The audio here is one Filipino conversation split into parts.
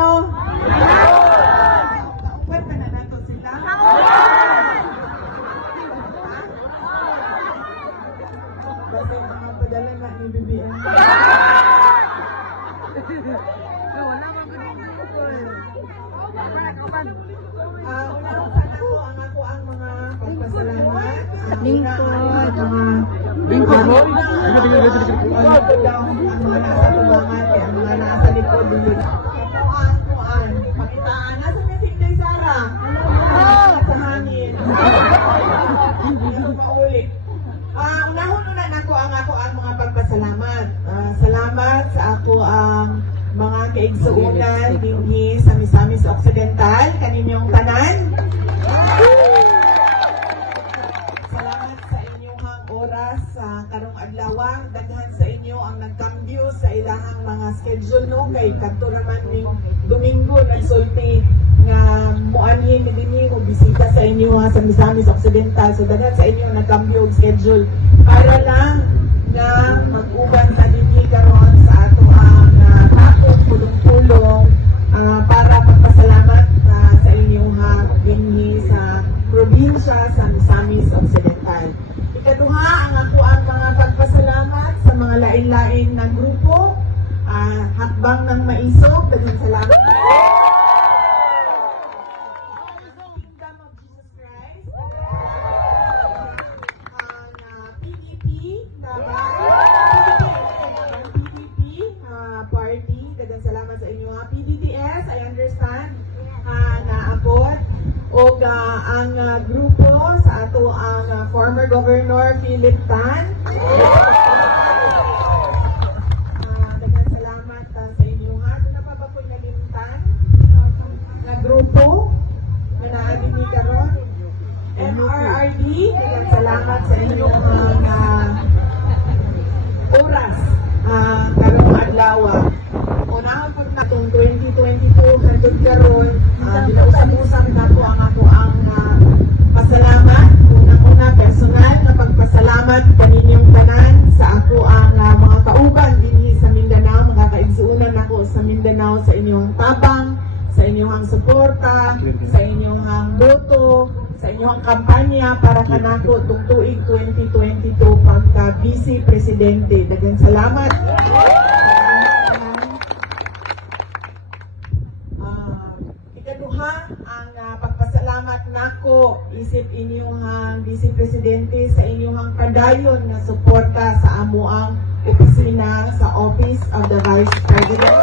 ninyo? Kauban ba na nato sila? Basta yung mga padala na ni BBM. Ang mga pagpasalamat. Lingkod. Lingkod mo? Ang mga nasa tubangan, ang mga nasa likod din. Kuan. Pakitaan. Nasa na si Inday Sara? Sa hangin. Paulit. Unahon-una na ko ang mga pagpasalamat. Salamat sa ako ang mga kaigsuunan dinhi sa Misamis Occidental, kaninyong tanan. Salamat sa inyong oras sa karong adlaw. Daghan sa inyo ang nagkambyo sa ilahang mga schedule no kay kadto naman ning Domingo nagsulti nga moanhin ni dinhi mo bisita sa inyo sa Misamis Occidental. So daghan sa inyo nagkambyo og schedule para lang nga mag-uban sa dinhi karon sa ato ang takong pulong-pulong para pagpasalamat sa inyong dinhi sa probinsya sa Misamis Occidental. Ikaduha, ang ako ang mga pagpasalamat sa mga lain-lain na grupo, Hakbang ng Maisog, daghang salamat. Kingdom of Jesus Christ, PDP, PDP party, daghang salamat sa inyo. PDDS, I understand, naabot. O ang grupo sa ato ang former Governor Philip Tan. Daghang salamat sa inyo ha. Doon na pa ba po nalimtan na grupo na naagin ni karon. MRRD, daghang salamat sa inyo oras karong adlaw. Unahon po na itong 2022 hangtod karon, binausap-usap na po ang ato ang pasalamat. Unang-una, personal na pagpasalamat kaninyong tanan sa ako ang mga kauban dinhi sa Mindanao. Magkakaigsuunan ako sa Mindanao sa inyong tabang, sa inyong suporta, sa inyong boto, sa inyong kampanya para kanako tung tuig 2022 pagka Vice Presidente. Daghang salamat. Ikaduha, ang pagpasalamat nako isip inyong Vice Presidente sa inyong kadayon na suporta sa amuang opisina sa Office of the Vice President.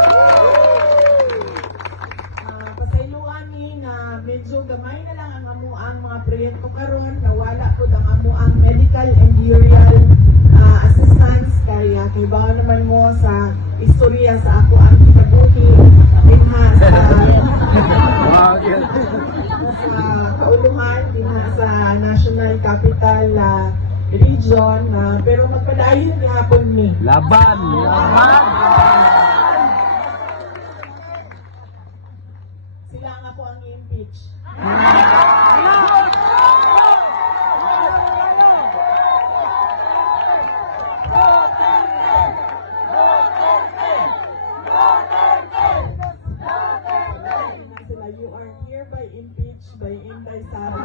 Pasayloan ni na medyo gamay na lang ang amuang mga proyekto karon, nawala po ang amuang medical and burial assistance kaya kibaw naman mo sa istorya sa ako ang kitabuhi dinha sa kauluhan dinha sa National Capital Region pero magpadayon gihapon ni Laban! sila nga po ang i-impeach. You are hereby impeached by Inday Sara.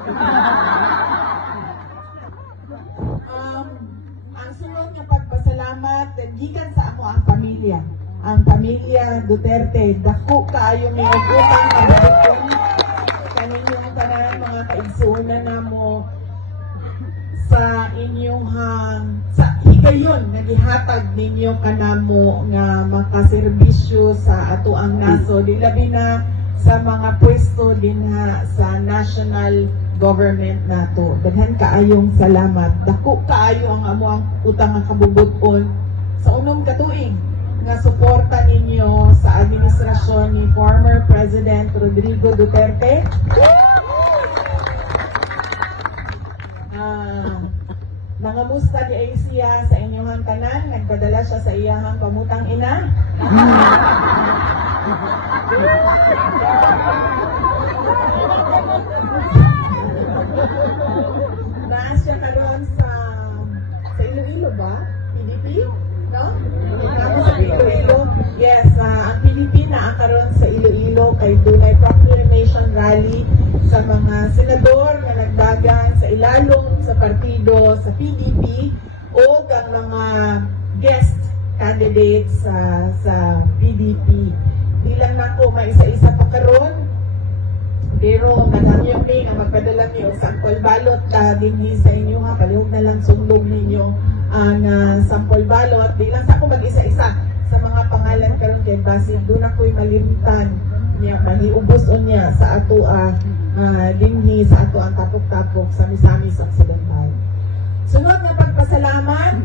Ang sunod nga pagpasalamat gikan sa ako ang pamilya. Ang pamilya Duterte, dako kaayo mi og utang nga bubuton kaninyong tanan mga kaigsuonan namo sa inyong sa higayon nga gihatag ninyo kanamo nga makaserbisyo sa ato ang naso dilabi na sa mga pwesto dinha sa national government nato. Daghan kaayong salamat. Dako kaayo ang amo ang utang nga kabubuton sa unom ka tuig nga suporta ninyo sa administrasyon ni former President Rodrigo Duterte. Nangamusta di ay siya sa inyong tanan, nagpadala siya sa iyahang pamutang ina. Naas siya karon sa Iloilo ba? PDP? No? Sa Iloilo. Yes, ang PDP na karon sa Iloilo partido sa PDP o ang mga guest candidates sa PDP. Di lang na ko may isa-isa pa karon, pero nangyong ni nga magpadala niyo sa sample ballot dinhi sa inyo ha, palihog na lang sundog ninyo ang sample ballot. Di lang sa ako mag-isa-isa sa mga pangalan karon kay basig doon ako'y malimtan niya, mahiubos niya sa ato dinhi sa ato ang tapok-tapok sa Misamis Occidental. Sunod na pagpasalamat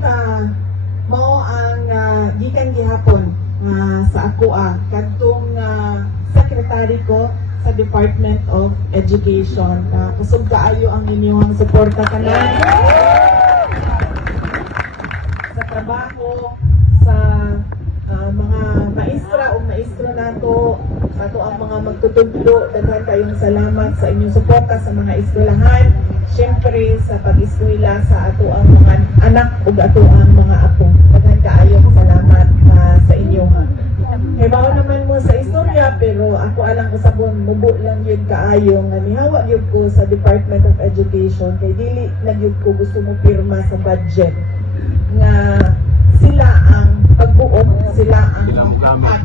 mao ang gikan gihapon sa ako kadtong secretary ko sa Department of Education. Kusog kaayo ang inyong suporta kanan sa trabaho sa mga maestra o maestro nato, ato ang mga magtutudlo. Daghan kayong salamat sa inyong suporta sa mga eskwelahan, syempre sa pag-eskwela sa ato ang mga anak ug ato ang mga apo. Daghan kaayong salamat sa inyo ha. Kay bao naman mo sa istorya, pero ako alang usabon mubo lang yun kaayo nga nihawa yun ko sa Department of Education kay dili na yun ko gusto mo pirma sa budget nga sila ang pagbuot, sila ang pagbuot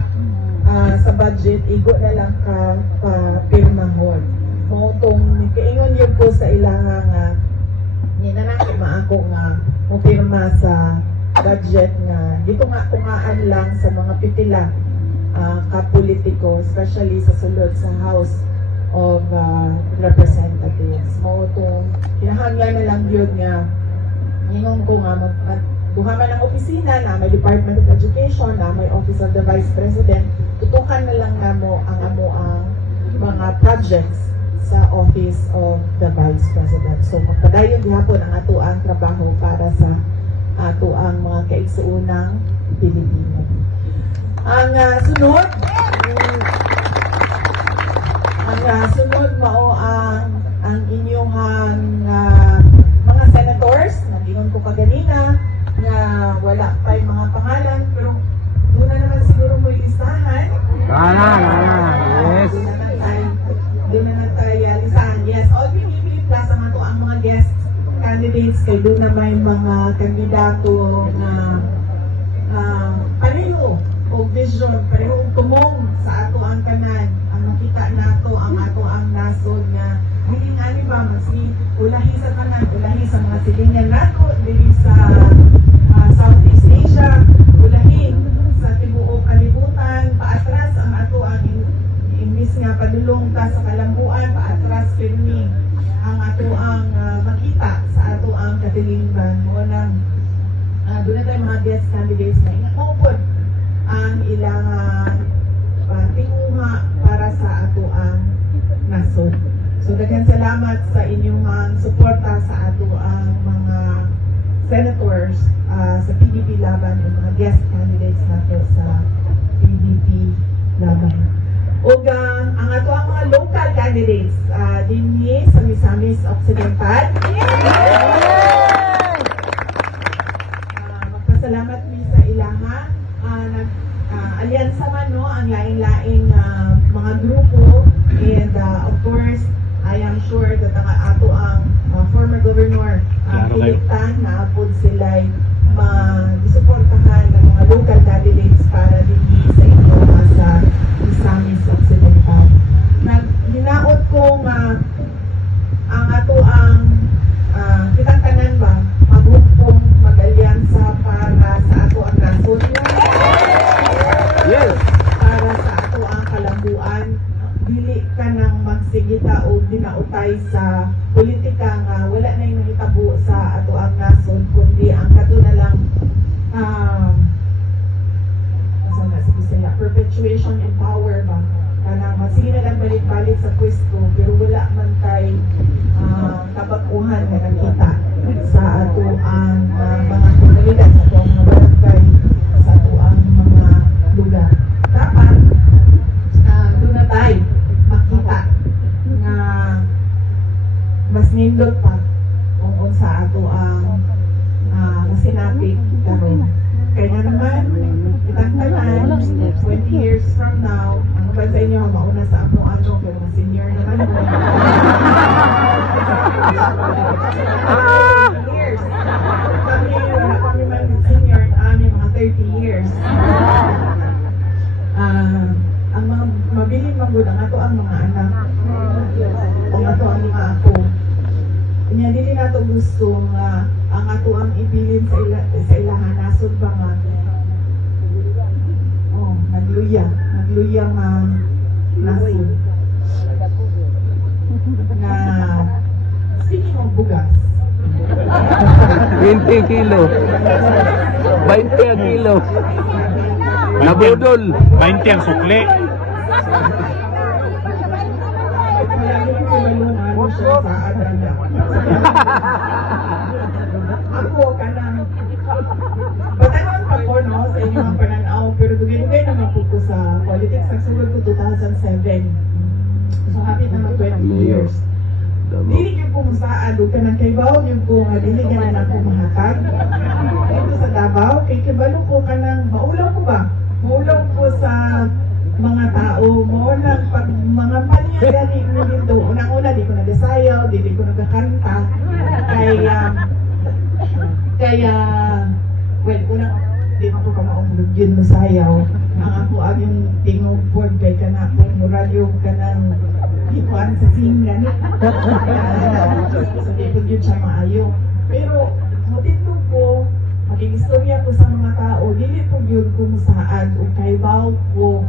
sa budget, igo na lang ka pirmahon. Mautong kaingon yun ko sa ilang ninanaki maako nga mo pirma sa budget nga dito nga kungaan lang sa mga pitila kapolitiko, especially sa sulod sa House of Representatives. Mautong kinahanglan na lang yun nga ingon ko nga duha man ang opisina na may Department of Education, na may Office of the Vice President, tutukan na lang namo ang mga projects sa Office of the Vice President. So magpadayon gihapon ang ato ang trabaho para sa ato ang mga kaigsuunang Pilipino. Ang sunod mao ang inyong mga senators, nagingon ko pa ganina nga wala pa yung mga pangalan, pero doon na naman siguro mo listahan. Yes. Doon na tayo listahan. Yes, all PPP plus ang ato ang mga guest candidates kay doon na may mga kandidato na pareho o vision, pareho tumong sa ato ang kanan, ang makita nato ang ato ang nasod nga hindi nga ba ulahi sa kanan, ulahi sa mga silingan nato dili sa Southeast Asia, ulahi sa tibuok kalibutan, paatras ang ato ang imbis nga padulong ta sa kalambuan, paatras pirmi ang ato ang makita sa ato ang katilingban mo nang doon na tayo mga guest candidates na inakopod ang ilang tinguha para sa ato ang nasod. So daghan salamat sa inyong suporta sa ato ang mga senators sa PDP laban o mga guest candidates nato sa PDP laban. O ang ato ang mga local candidates dinhi sa Misamis Occidental. Magpasalamat mi sa ilaha. Alyansa man no ang laing-laing mga grupo, and of course I am sure that ang ato ang former governor Pilitan na apod sila'y mag-suportahan ng mga local candidates para dinhi sa inyo sa Misamis Occidental. Hinaot ko ang ato ang kitang tanan ba maghukpong mag-alyansa para sa ato ang nasod. Yes. Para sa ato ang kalambuan, dili ka nang magsigita o dinautay sa politika nga wala na yung mahitabo sa ato ang nasod, kundi ang kato na lang perpetuation in power ba? Kanang sige na lang balik-balik sa pwesto, pero wala man kay kabakuhan na nakita sa ato ang mga komunidad, sa ato ang mga barangay, sa ato ang mga lugar. Dapat doon na tayo makita na mas nindot pa kung sa ato ang masinapit karon. Kaya naman, itang tanan, 20 years from now, ang ba sa inyo, mauna sa ako pero mas senior naman ko. ang mga mabiling manggod ang ato ang mga anak ang ato ang mga ako kanya dili nato gusto nga ang ato ang ibilin sa ilahan nasod ba nga nagluya nga nasod na speaking of bugas 20 kilo. 20 ang kilo. Nabudol. 20 ang sukli. Ako kanang batanon pa ko no sa inyong pananaw pero dugay-dugay naman po ko sa politics nagsulod ko 2007 so happy na mag 20 years dili ko musaad o kanang kay Bao yung po nga dili ganan ako mahatag ito sa Davao kay kibalo ko kanang maulaw ko ba maulaw ko sa mga tao mo nang pag mga panya gani mo dito unang-una di ko nagasayaw dili ko nagakanta kaya well unang di mo ko kamaumulog yun mo sayaw ang ako ang yung tingog board kay kana kung radio kanang ikuan sa singan so di ko yun siya maayo pero motito ko maging istorya ko sa mga tao dili po yun kung saan o kay Bao ko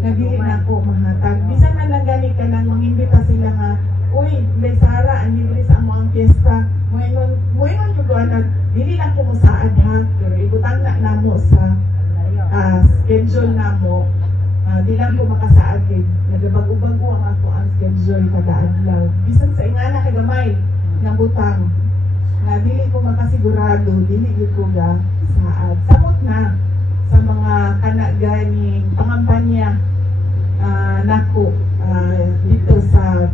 na dili na ako mahatag bisan na lang gani ka nang mangimbita sila nga uy may Sara ang libre sa among fiesta moingon yung na dili lang ko musaad ha pero ibutang na namo sa schedule namo di lang ko makasaad kay nagabago-bago ang ako ang schedule kada adlaw bisan sa ingana kagamay nga butang nga dili ko makasigurado dili gyud ko ga saad samot na sa mga kanaganing pangampanya nako dito sa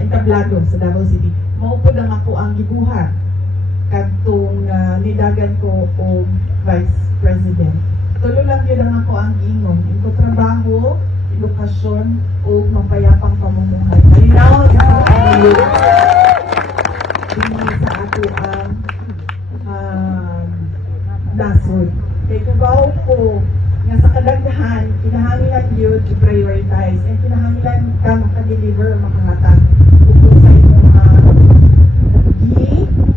entablado sa Davao City maupod ang ako ang gibuhat kadtong nidagan ko o Vice President tulo lang yun ang ako ang ingon ito trabaho, edukasyon o mapayapang pamumuhay malinaw sa ato ang nasod kay kabaw ko nga sa kadaghan kinahanglan yun to prioritize and kinahanglan ka makadeliver makahatag kung sa inyong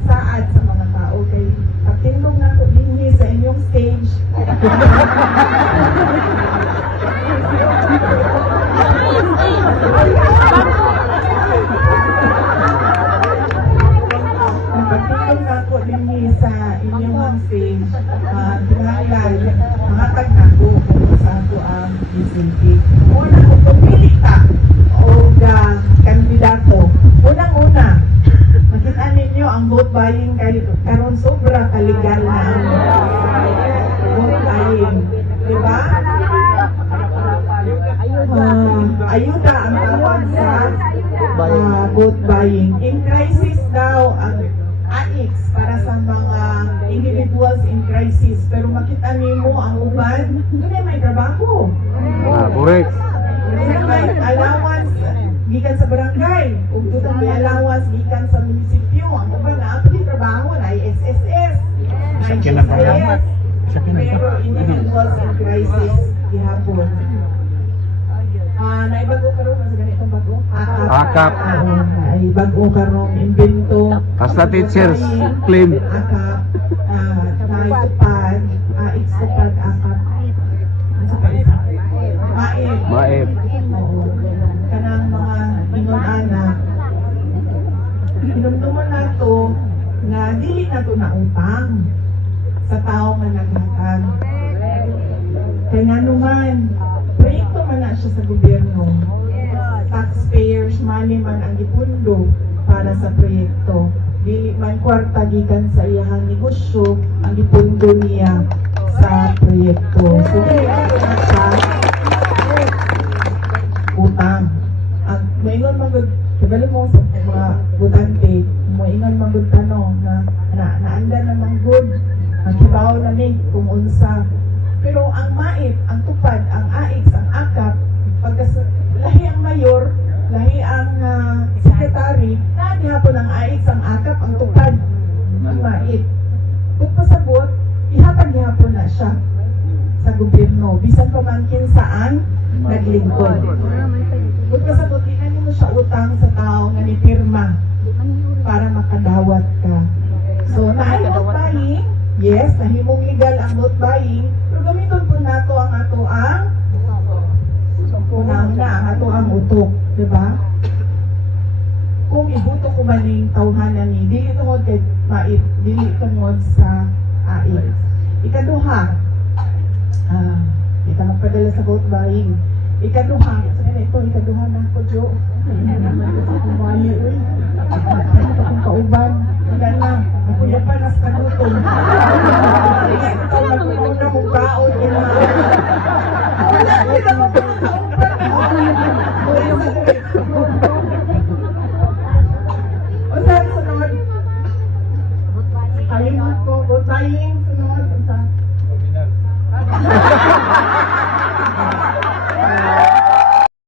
saad sa mga tao kay pagtindong na ko dinhi sa inyong stage pagtindong na ko dinhi sa inyong stage kinahanglan mahatag na ko kung sa ako ang DCP una kung pumili ka o kandidato unang-una makita ninyo ang vote buying karon sobra kaligal na ang vote buying diba? Ayuda ang tawag sa vote buying in crisis daw ang AIX para sa mga individuals in crisis pero makita nimo ang uban doon may trabaho Correct. may allowance gikan sa barangay ug tutong may allowance gikan sa munisipyo ang uban na ato trabaho na SSS na GSS pero individuals in crisis gihapon naibago karon sa ganitong bago Akap. ay bago karon imbento Basta teachers claim. akap naitupad itupad akap Maeb. oo kanang mga ingon-anak hinumduman nato na dili nato na utang sa tao nga naghatag kaya nga naman proyekto man na siya sa gobyerno taxpayers money man ang gipundo para sa proyekto dili man kwarta gikan sa iyahang negosyo ang gipundo niya sa proyekto so dili nato na siya utang ang moingon magud kabalo mo sa mga butante moingon magud tanong na naanda na ng good makibaw na ni kung unsa pero ang MAIP, ang tupad, ang AIX, ang AKAP pagka lahi ang mayor lahi ang secretary na hapon ang AIX, ang AKAP, ang tupad ang MAIP kung pasabot ihatag hapon na siya sa gobyerno bisan pa naglingkod. Kung kasabot, di mo siya utang sa tao nga ni pirma para makadawat ka. So, naay note buying, yes, nahimong legal ang note buying, pero gamiton po nato ang ato ang una-una, ang ato ang utok, di ba? Kung ibuto ko maning tawhanan ni, dili tungod kay mait, dili tungod sa ait. Ikaduha, kita magpadala sa vote buying. Ikaduha, saan ito, ikaduha na ako, Jo. Kumali, uy. Akong kauban. Wala na. Ako yung panas ka lutong. Ikaw nagpupunta mong baon. Wala, kita mo pa ng kauban. O saan sunod? Ayun ko, vote buying.